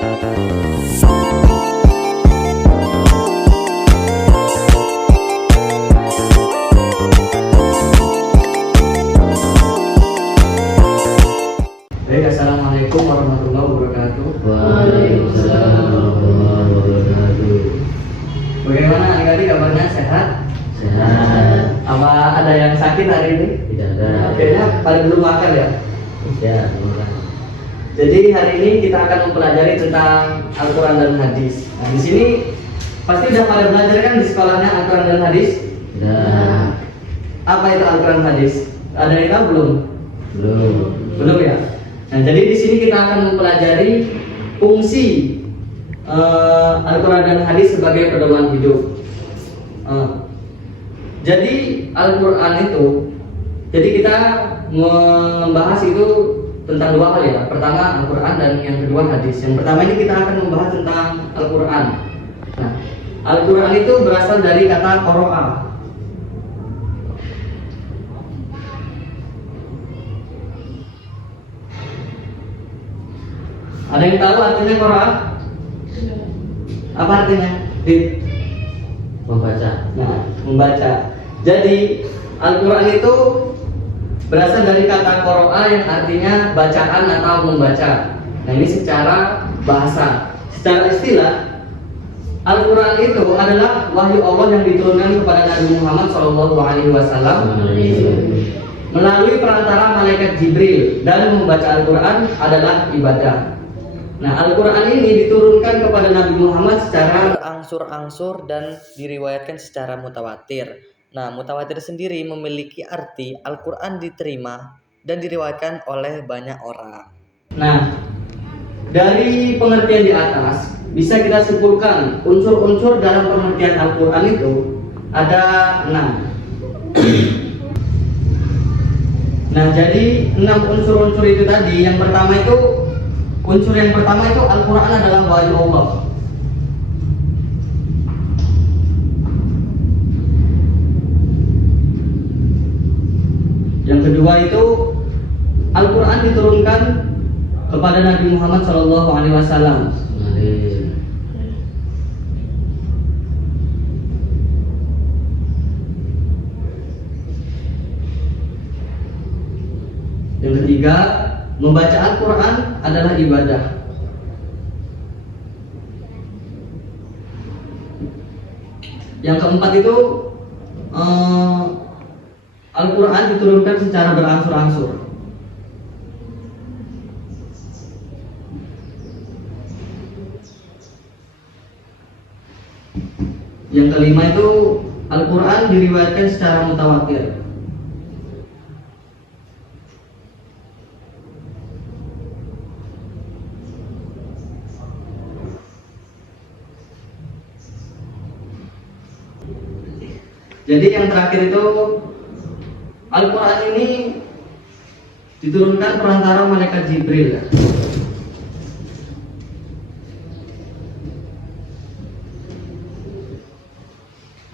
Baik, assalamualaikum warahmatullahi wabarakatuh. Waalaikumsalam warahmatullahi wabarakatuh. Bagaimana adik-adik kabarnya, sehat? Sehat. Apa ada yang sakit hari ini? Tidak ada. Kayaknya pada belum makan ya. Ya, terima. Jadi hari ini kita akan mempelajari tentang Al-Quran dan Hadis. Nah, di sini pasti udah pada belajar kan di sekolahnya Al-Quran dan Hadis? Tidak. Apa itu Al-Quran Hadis? Ada yang tahu belum? Belum. Belum ya. Nah, jadi di sini kita akan mempelajari fungsi Al-Quran dan Hadis sebagai pedoman hidup. Jadi Al-Quran itu, jadi kita membahas itu tentang dua hal ya. Pertama Al-Quran dan yang kedua hadis. Yang pertama ini kita akan membahas tentang Al-Quran. Nah, Al-Quran itu berasal dari kata qoro'a. Ada yang tahu artinya qoro'a? Apa artinya? Membaca. Nah, membaca. Jadi Al-Quran itu berasal dari kata qoro'a yang artinya bacaan atau membaca. Nah, ini secara bahasa. Secara istilah, Al-Quran itu adalah wahyu Allah yang diturunkan kepada Nabi Muhammad SAW melalui perantara malaikat Jibril, dan membaca Al-Quran adalah ibadah. Nah, Al-Quran ini diturunkan kepada Nabi Muhammad secara berangsur-angsur dan diriwayatkan secara mutawatir. Nah, mutawatir sendiri memiliki arti Al-Quran diterima dan diriwayatkan oleh banyak orang. Nah, dari pengertian di atas bisa kita simpulkan unsur-unsur dalam pengertian Al-Quran itu ada 6. Nah, jadi 6 unsur-unsur itu tadi. Yang pertama itu, unsur yang pertama itu Al-Quran adalah wahyu Allah. Yang kedua itu Al-Quran diturunkan kepada Nabi Muhammad SAW. Yang ketiga, membaca Al-Quran adalah ibadah. Yang keempat itu Al-Quran diturunkan secara berangsur-angsur. Yang kelima itu Al-Quran diriwayatkan secara mutawatir. Jadi yang terakhir itu Al-Quran ini diturunkan perantara malaikat Jibril.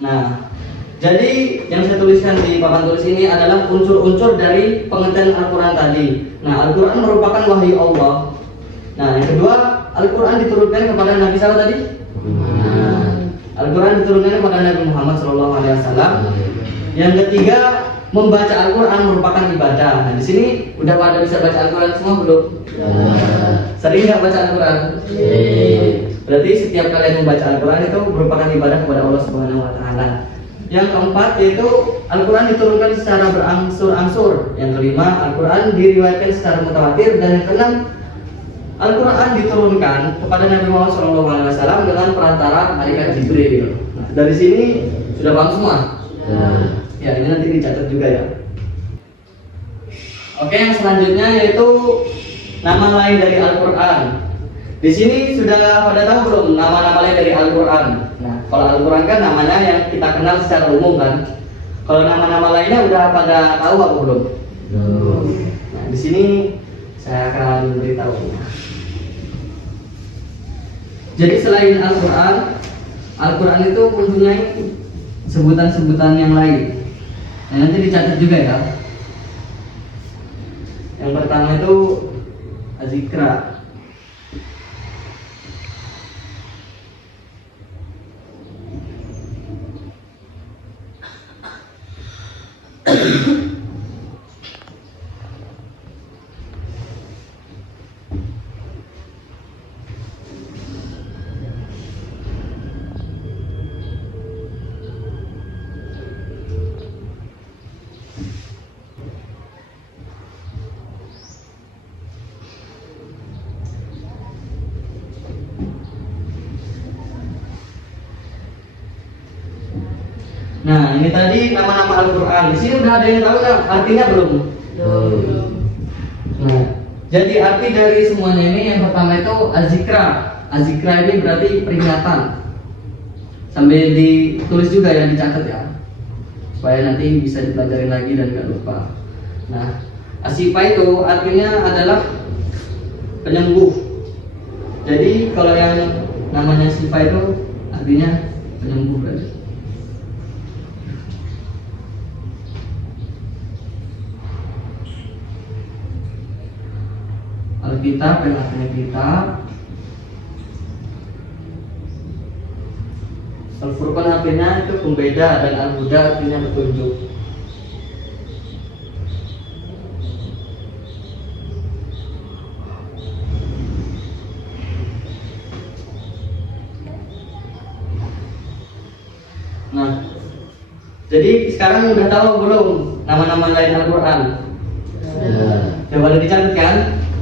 Nah, jadi yang saya tuliskan di papan tulis ini adalah unsur-unsur dari pengertian Al-Quran tadi. Nah, Al-Quran merupakan wahyu Allah. Nah, yang kedua, Al-Quran diturunkan kepada Nabi siapa tadi? Al-Quran diturunkan kepada Nabi Muhammad SAW. Yang ketiga, membaca Al-Quran merupakan ibadah. Nah, di sini udah pada bisa baca Al-Quran semua belum? Sering nggak baca Al-Quran? Berarti setiap kalian membaca Al-Quran itu merupakan ibadah kepada Allah Subhanahu Wa Taala. Yang keempat yaitu Al-Quran diturunkan secara berangsur-angsur. Yang kelima, Al-Quran diriwayatkan secara mutawatir. Dan yang keenam, Al-Quran diturunkan kepada Nabi Muhammad SAW dengan perantara malaikat Jibril. Nah, dari sini sudah paham semua? Ya, ini nanti dicatat juga ya. Oke, yang selanjutnya yaitu nama lain dari Al-Quran. Di sini sudah pada tahu belum nama-nama lain dari Al-Quran? Nah, kalau Al-Quran kan namanya yang kita kenal secara umum kan. Kalau nama-nama lainnya udah pada tahu apa belum? Nah, di sini saya akan beritahu. Jadi selain Al-Quran, Al-Quran itu mempunyai sebutan-sebutan yang lain. Nah, nanti dicatat juga ya. Yang pertama itu Az-Zikra. Nah, ini tadi nama-nama Al-Quran. Di sini udah ada yang tahu nggak artinya belum? Belum. Nah, jadi arti dari semuanya ini yang pertama itu azikra. Azikra ini berarti peringatan. Sambil ditulis juga ya, dicatat ya, supaya nanti bisa dipelajari lagi dan nggak lupa. Nah, asifa itu artinya adalah penyembuh. Jadi kalau yang namanya sifa itu artinya penyembuh berarti. Alkitab yang artinya kitab. Al-Furqan artinya itu pembeda dan Al-Huda artinya petunjuk. Nah, jadi sekarang udah tahu belum nama-nama lain Al-Quran? Sudah. Coba dicatat kan?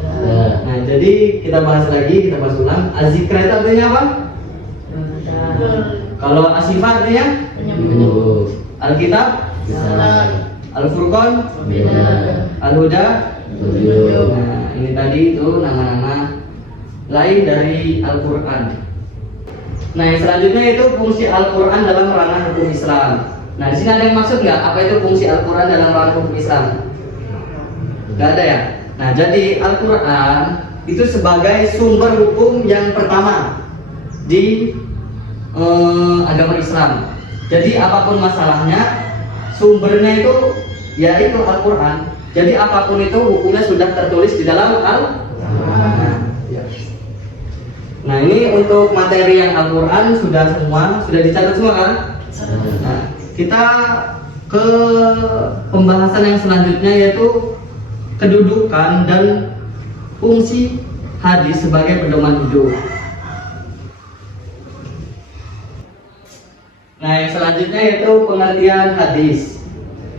Sudah. Nah, jadi kita bahas lagi, kita bahas ulang. Az-Zikra itu artinya apa? Kalau Asifah artinya? Penyembuh. Alkitab, Salah. Al-Furqan, Beda. Al-Huda. Tujuh. Nah, ini tadi itu nama-nama lain dari Al-Quran. Nah, yang selanjutnya itu fungsi Al-Quran dalam ranah hukum Islam. Nah, di sini ada yang maksud nggak? Apa itu fungsi Al-Quran dalam ranah hukum Islam? Nggak ada ya? Nah, jadi Al-Quran itu sebagai sumber hukum yang pertama di agama Islam. Jadi apapun masalahnya, sumbernya itu yaitu Al-Quran. Jadi apapun itu hukumnya sudah tertulis di dalam Al-Quran. Nah, ini untuk materi yang Al-Quran sudah dicatat semua kan? Nah, kita ke pembahasan yang selanjutnya yaitu kedudukan dan fungsi hadis sebagai pedoman hidup. Nah, yang selanjutnya yaitu pengertian hadis.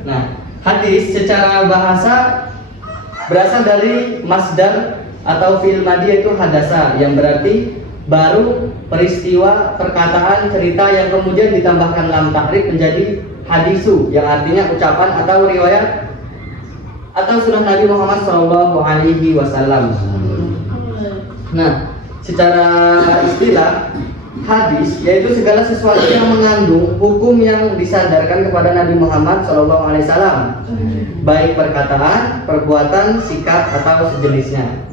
Nah, hadis secara bahasa berasal dari masdar atau fi'il madhi yaitu hadasa, yang berarti baru, peristiwa, perkataan, cerita yang kemudian ditambahkan lam tahrif menjadi hadisu, yang artinya ucapan atau riwayat atau sunnah Nabi Muhammad SAW. Nah, secara istilah hadis yaitu segala sesuatu yang mengandung hukum yang disandarkan kepada Nabi Muhammad SAW, baik perkataan, perbuatan, sikap atau sejenisnya.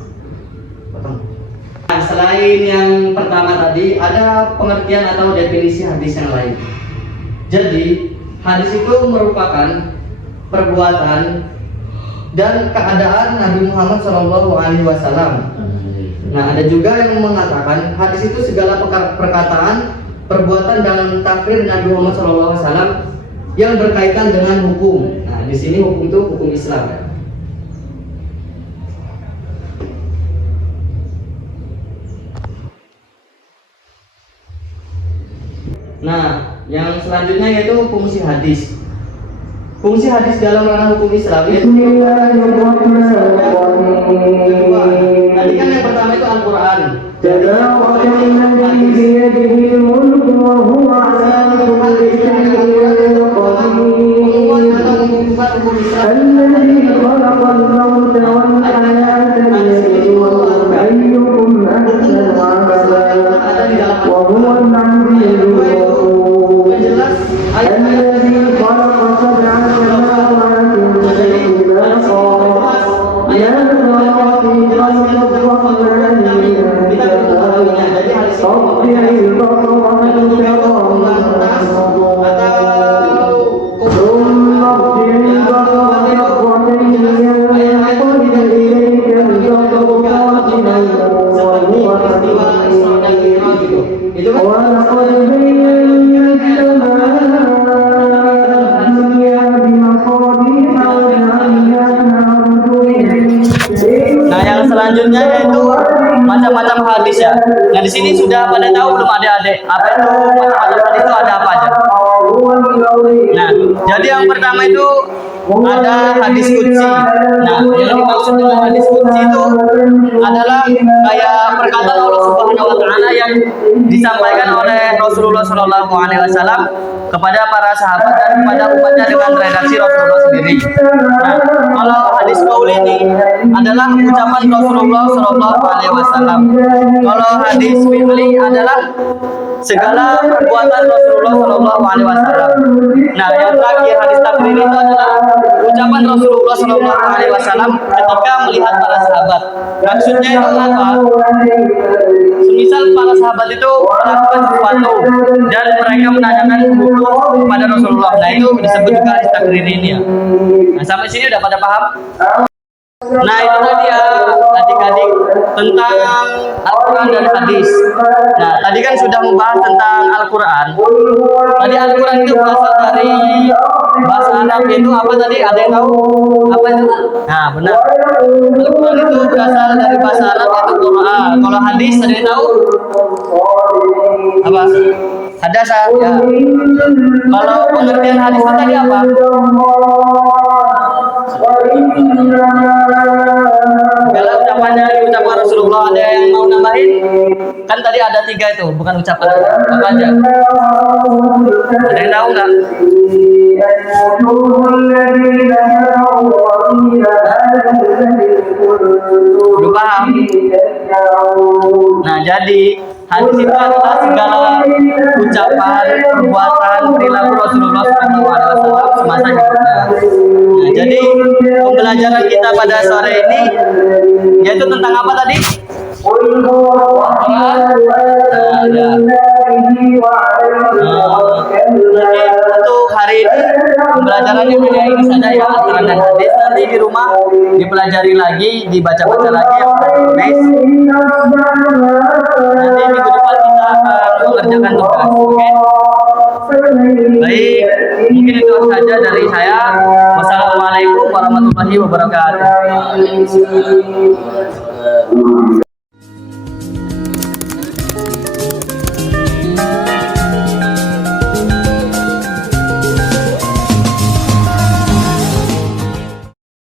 Nah, selain yang pertama tadi, ada pengertian atau definisi hadis yang lain. Jadi, hadis itu merupakan perbuatan dan keadaan Nabi Muhammad SAW. Nah, ada juga yang mengatakan hadis itu segala perkataan, perbuatan dan takrir Nabi Muhammad SAW yang berkaitan dengan hukum. Nah, di sini hukum itu hukum Islam ya. Nah, yang selanjutnya yaitu fungsi hadis. Fungsi hadis dalam ranah hukum Islam yaitu kedua. Tadi kan yang pertama itu Al-Quran. Nah, yang selanjutnya yaitu macam-macam hadis ya. Nah, di sini sudah pada tahu belum adik-adik apa itu macam-macam hadis itu ada apa aja? Nah, jadi yang pertama itu ada hadis qudsi. Nah, yang dimaksud dengan hadis qudsi itu adalah kayak perkataan Allah Subhanahu wa taala yang disampaikan oleh Rasulullah Shallallahu alaihi wasallam kepada para sahabat dan kepada umatnya dengan redaksi Rasulullah sendiri. Nah, kalau hadis qaul ini adalah ucapan Rasulullah Shallallahu alaihi wasallam. Kalau hadis fi'li adalah segala perbuatan Rasulullah Shallallahu alaihi wasallam. Nah, yang terakhir hadis takrir itu adalah ucapan Rasulullah Shallallahu alaihi wasallam ketika melihat para sahabat. Maksudnya itu apa? Semisal para sahabat itu melakukan sesuatu dan mereka menanyakan hukum kepada Rasulullah. Nah, itu disebut juga hadis takrir ini ya. Nah, sampai sini udah pada paham? Nah, itu tadi ya adik-adik tentang Al-Quran dan hadis. Nah, tadi kan sudah membahas tentang Al-Quran. Tadi Al-Quran itu berasal dari bahasa Arab, itu apa tadi? Ada yang tahu? Apa itu? Nah, benar. Al-Quran itu berasal dari bahasa Arab, yaitu Quran. Kalau hadis ada yang tahu? Apa? Hadis ya. Kalau pengertian hadis itu tadi apa? Segala ucapannya diucapkan Rasulullah. Ada yang mau nambahin? Kan tadi ada 3 itu, bukan ucapan apa aja? Ada yang tahu nggak? Belum paham? Nah, jadi hadis itu adalah segala ucapan, perbuatan, perilaku Rasulullah SAW semasa hidupnya. Nah, jadi pembelajaran kita pada sore ini yaitu tentang apa tadi? Jadi untuk hari ini pembelajarannya hanya ini saja ya, Al-Quran dan hadis. Nanti di rumah dipelajari lagi, dibaca-baca lagi yang tulis. Nanti minggu depan kita akan mengerjakan tugas. Oke? Baik, mungkin itu saja dari saya. Wassalamualaikum warahmatullahi wabarakatuh.